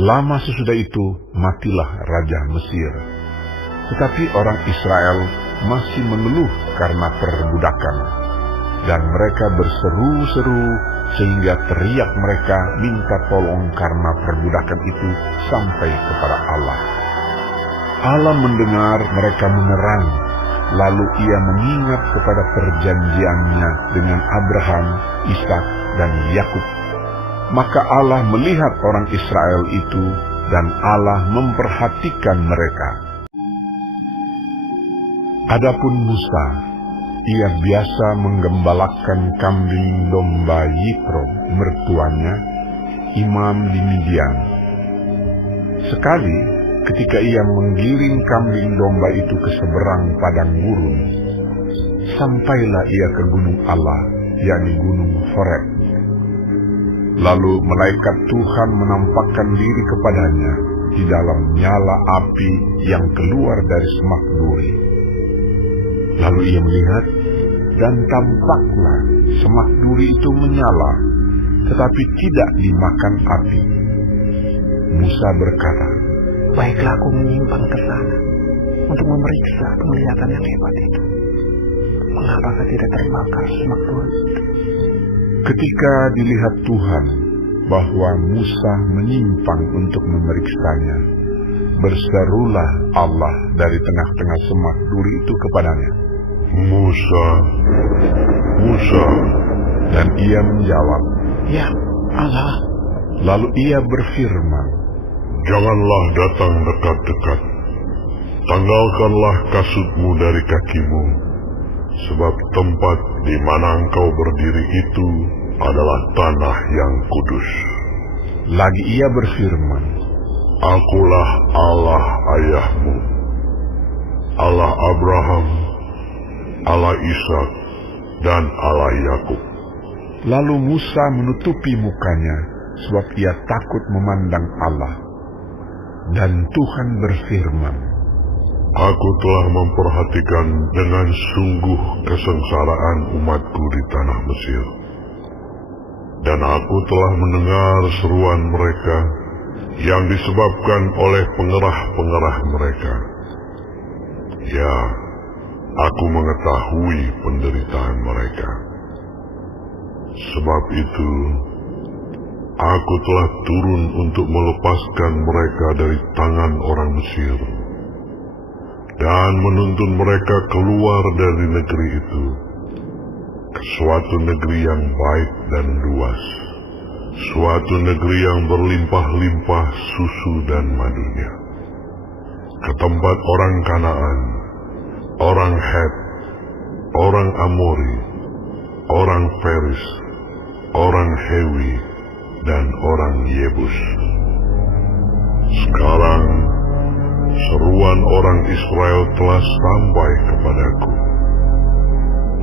Lama sesudah itu matilah Raja Mesir. Tetapi orang Israel masih mengeluh karena perbudakan. Dan mereka berseru-seru sehingga teriak mereka minta tolong karena perbudakan itu sampai kepada Allah. Allah mendengar mereka mengerang, lalu ia mengingat kepada perjanjiannya dengan Abraham, Ishak, dan Yakub. Maka Allah melihat orang Israel itu dan Allah memperhatikan mereka. Adapun Musa, ia biasa menggembalakan kambing domba Yitro, mertuanya, imam di Midian. Sekali, ketika ia menggiring kambing domba itu ke seberang padang gurun, sampailah ia ke gunung Allah, yakni gunung Horeb. Lalu malaikat Tuhan menampakkan diri kepadanya di dalam nyala api yang keluar dari semak duri. Lalu ia melihat, dan tampaklah semak duri itu menyala, tetapi tidak dimakan api. Musa berkata, "Baiklah, aku menyimpang ke sana untuk memeriksa penglihatan yang hebat itu. Mengapakah tidak terbakar semak duri itu?" Ketika dilihat Tuhan bahwa Musa menyimpang untuk memeriksanya, berserulah Allah dari tengah-tengah semak duri itu kepadanya, "Musa, Musa." Dan ia menjawab, "Ya, Allah." Lalu ia berfirman, "Janganlah datang dekat-dekat. Tanggalkanlah kasutmu dari kakimu, sebab tempat di mana engkau berdiri itu adalah tanah yang kudus." Lagi ia berfirman, "Akulah Allah ayahmu, Allah Abraham, Allah Ishak, dan Allah Yakub." Lalu Musa menutupi mukanya, sebab ia takut memandang Allah. Dan Tuhan berfirman, "Aku telah memperhatikan dengan sungguh kesengsaraan umatku di tanah Mesir. Dan aku telah mendengar seruan mereka yang disebabkan oleh pengerah-pengerah mereka. Ya, aku mengetahui penderitaan mereka. Sebab itu, aku telah turun untuk melepaskan mereka dari tangan orang Mesir dan menuntun mereka keluar dari negeri itu ke suatu negeri yang baik dan luas, suatu negeri yang berlimpah-limpah susu dan madunya, ke tempat orang Kanaan, orang Het, orang Amori, orang Peris, orang Hewi, dan orang Yebus. Sekarang seruan orang Israel telah sampai kepadaku.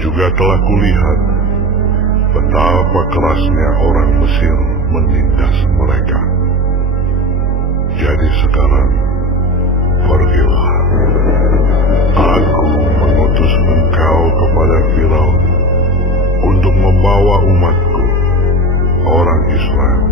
Juga telah kulihat betapa kerasnya orang Mesir menindas mereka. Jadi sekarang, pergilah. Aku mengutus engkau kepada Firaun untuk membawa umatku, orang Israel,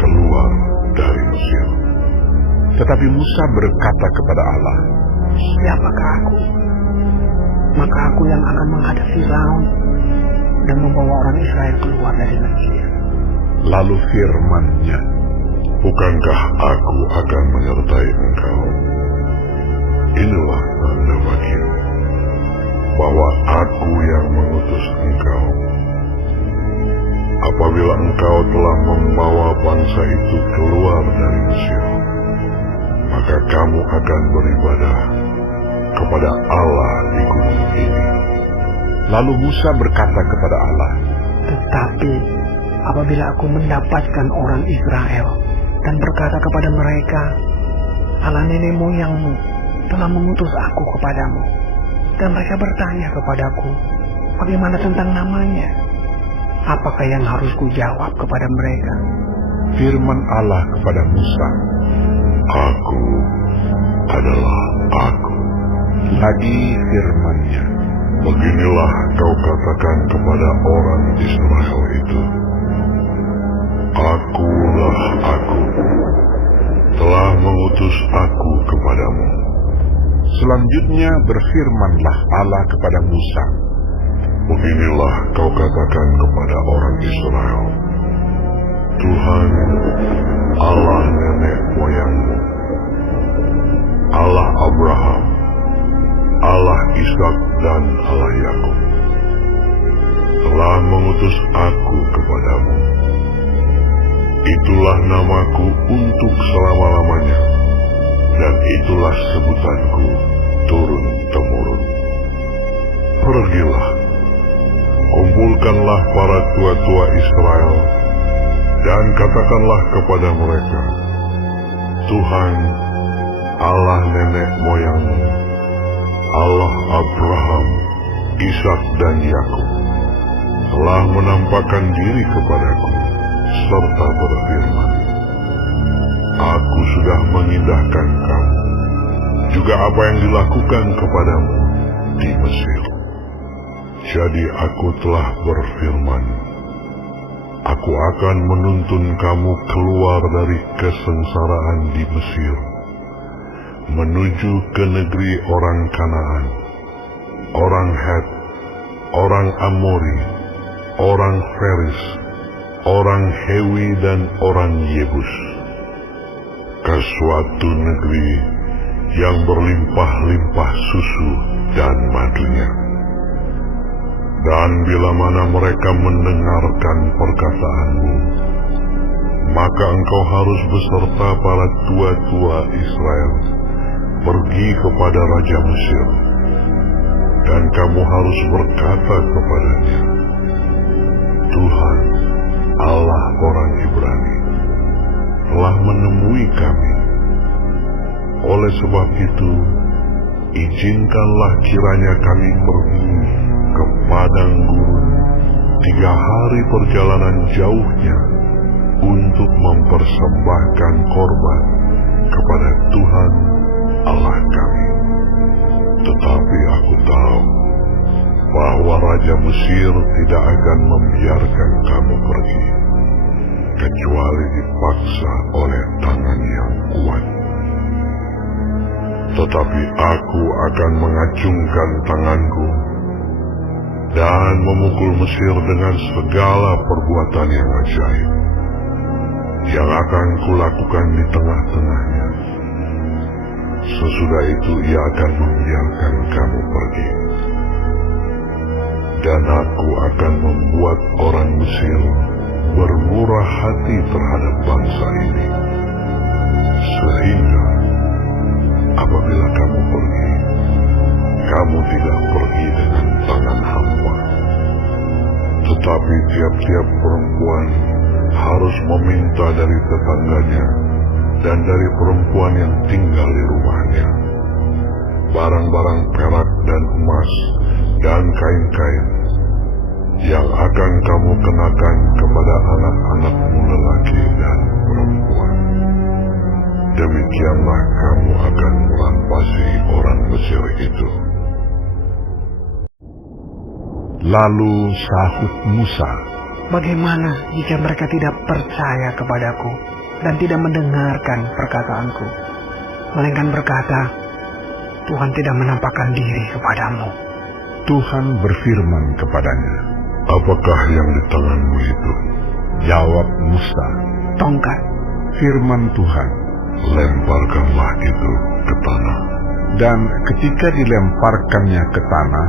keluar dari Mesir." Tetapi Musa berkata kepada Allah, "Siapakah aku? Maka aku yang akan menghadap Firaun dan membawa orang Israel keluar dari Mesir." Lalu firman-Nya, "Bukankah aku akan menyertai engkau? Inilah tanda bagimu bahwa aku yang mengutus engkau. Apabila engkau telah membawa bangsa itu keluar dari Mesir, maka kamu akan beribadah kepada Allah di gunung ini." Lalu Musa berkata kepada Allah, "Tetapi apabila aku mendapatkan orang Israel dan berkata kepada mereka, Allah nenek moyangmu telah mengutus aku kepadamu, dan mereka bertanya kepadaku, bagaimana tentang namanya? Apakah yang harus kujawab kepada mereka?" Firman Allah kepada Musa, "Aku adalah Aku." Lagi firman-Nya, "Beginilah kau katakan kepada orang Israel itu, Akulah Aku. telah mengutus aku kepadamu. Selanjutnya berfirmanlah Allah kepada Musa, Beginilah kau katakan kepada orang Israel, Tuhan, Allah nenek moyangmu, Allah Abraham, Allah Ishak dan Allah Yakub, telah mengutus aku kepadamu. Itulah namaku untuk selama-lamanya, dan itulah sebutanku turun-temurun. Pergilah, kumpulkanlah para tua-tua Israel, dan katakanlah kepada mereka, Tuhan, Allah nenek moyangmu, Allah Abraham, Ishak dan Yakub, telah menampakkan diri kepadaku, serta berfirman, Aku sudah mengindahkan kamu, juga apa yang dilakukan kepadamu di Mesir. Jadi aku telah berfirman, Aku akan menuntun kamu keluar dari kesengsaraan di Mesir, menuju ke negeri orang Kanaan, orang Het, orang Amori, orang Feris, orang Hewi dan orang Yebus, ke suatu negeri yang berlimpah-limpah susu dan madunya. Dan bila mana mereka mendengarkan perkataanmu, maka engkau harus beserta para tua-tua Israel pergi kepada Raja Mesir, dan kamu harus berkata kepadanya, Tuhan, Allah orang Ibrani, telah menemui kami. Oleh sebab itu, izinkanlah kiranya kami pergi ke padang gurun 3 hari perjalanan jauhnya untuk mempersembahkan korban kepada Tuhan Allah kami. Tetapi aku tahu bahwa Raja Mesir tidak akan membiarkan kamu pergi, kecuali dipaksa oleh tangan yang kuat. Tetapi aku akan mengacungkan tanganku dan memukul Mesir dengan segala perbuatan yang ajaib yang akan kulakukan di tengah-tengahnya. Sesudah itu ia akan membiarkan kamu pergi. Dan aku akan membuat orang Mesir bermurah hati terhadap bangsa ini, sehingga apabila kamu pergi, kamu tidak pergi dengan tangan hampa. Tetapi tiap-tiap perempuan harus meminta dari tetangganya dan dari perempuan yang tinggal di rumahnya barang-barang perak dan emas dan kain-kain yang akan kamu kenakan kepada anak-anakmu lelaki dan perempuan. Demikianlah kamu akan merampasi orang Mesir itu. Lalu sahut Musa, Bagaimana jika mereka tidak percaya kepadaku dan tidak mendengarkan perkataanku, melainkan berkata, Tuhan tidak menampakkan diri kepadamu. Tuhan berfirman kepadanya, Apakah yang di tanganmu itu? Jawab Musa, Tongkat. Firman Tuhan, Lemparkanlah itu ke tanah. dan ketika dilemparkannya ke tanah,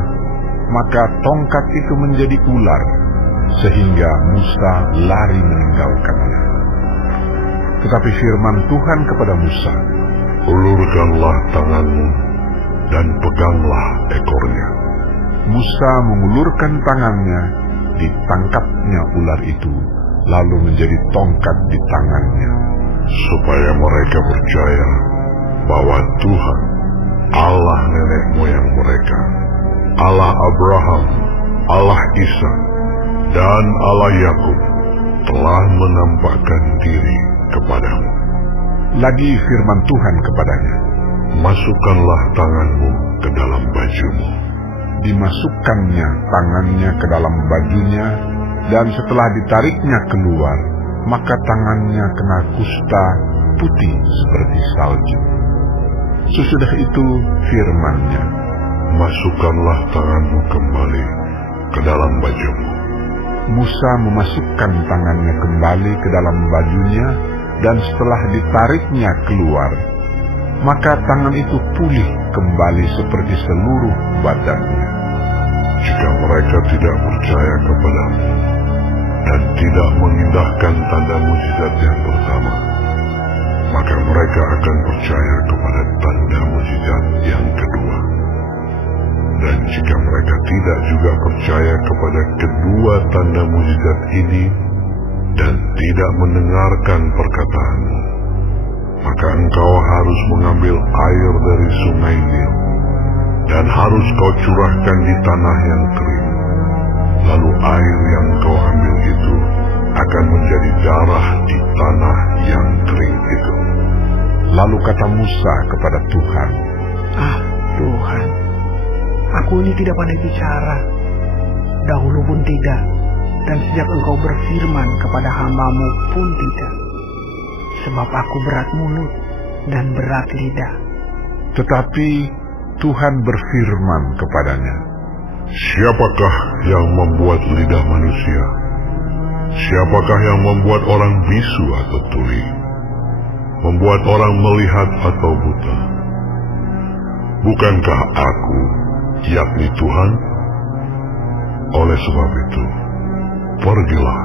maka tongkat itu menjadi ular, sehingga Musa lari meninggalkannya. Tetapi firman Tuhan kepada Musa, Ulurkanlah tanganmu dan peganglah ekornya. Musa mengulurkan tangannya, ditangkapnya ular itu, lalu menjadi tongkat di tangannya. Supaya mereka percaya bahwa Tuhan, Allah nenek moyang mereka, Allah Abraham, Allah Ishak, dan Allah Yakub, telah menampakkan diri kepadamu. Lagi firman Tuhan kepadanya, Masukkanlah tanganmu ke dalam bajumu. dimasukkannya tangannya ke dalam bajunya, dan setelah ditariknya keluar, maka tangannya kena kusta putih seperti salju. Sesudah itu firman-Nya, masukkanlah tanganmu kembali ke dalam bajumu. Musa memasukkan tangannya kembali ke dalam bajunya, dan setelah ditariknya keluar, maka tangan itu pulih kembali seperti seluruh badannya. Jika mereka tidak percaya kepadamu dan tidak mengindahkan tanda mujizat yang pertama, maka mereka akan percaya kepada tanda mujizat yang kedua. Dan jika mereka tidak juga percaya kepada kedua tanda mujizat ini dan tidak mendengarkan perkataanmu, maka engkau harus mengambil air dari sungai Nil dan harus kau curahkan di tanah yang kering. Lalu air yang kau ambil itu akan menjadi darah di tanah yang kering itu. Lalu kata Musa kepada Tuhan, Tuhan, aku ini tidak pandai bicara, dahulu pun tidak, dan sejak engkau berfirman kepada hamba-Mu pun tidak. Sebab aku berat mulut dan berat lidah. Tetapi Tuhan berfirman kepadanya, siapakah yang membuat lidah manusia? Siapakah yang membuat orang bisu atau tuli? Membuat orang melihat atau buta? Bukankah aku, yakni Tuhan? Oleh sebab itu, pergilah,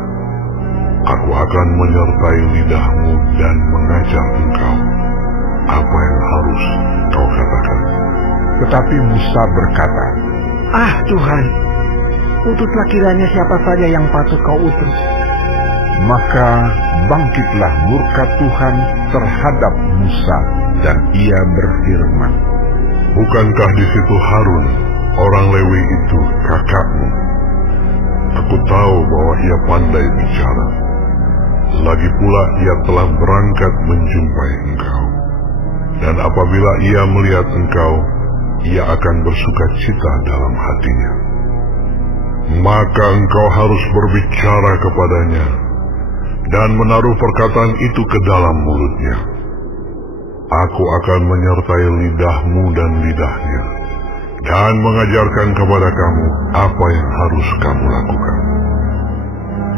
aku akan menyertai lidahmu dan mengajar engkau apa yang harus kau katakan. Tetapi Musa berkata, Tuhan, utuslah kiranya siapa saja yang patut kau utus. Maka bangkitlah murka Tuhan terhadap Musa, dan ia berfirman, bukankah di situ Harun, orang Lewi itu, kakakmu? Aku tahu bahwa ia pandai bicara. Lagi pula ia telah berangkat menjumpai engkau. Dan apabila ia melihat engkau, ia akan bersuka cita dalam hatinya. Maka engkau harus berbicara kepadanya dan menaruh perkataan itu ke dalam mulutnya. Aku akan menyertai lidahmu dan lidahnya, dan mengajarkan kepada kamu apa yang harus kamu lakukan.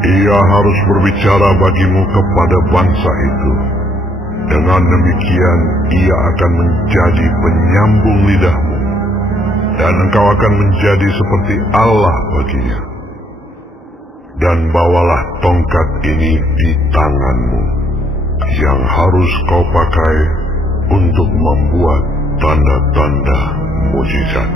Ia harus berbicara bagimu kepada bangsa itu. Dengan demikian, ia akan menjadi penyambung lidahmu, dan engkau akan menjadi seperti Allah baginya. Dan bawalah tongkat ini di tanganmu, yang harus kau pakai untuk membuat tanda-tanda mujizat.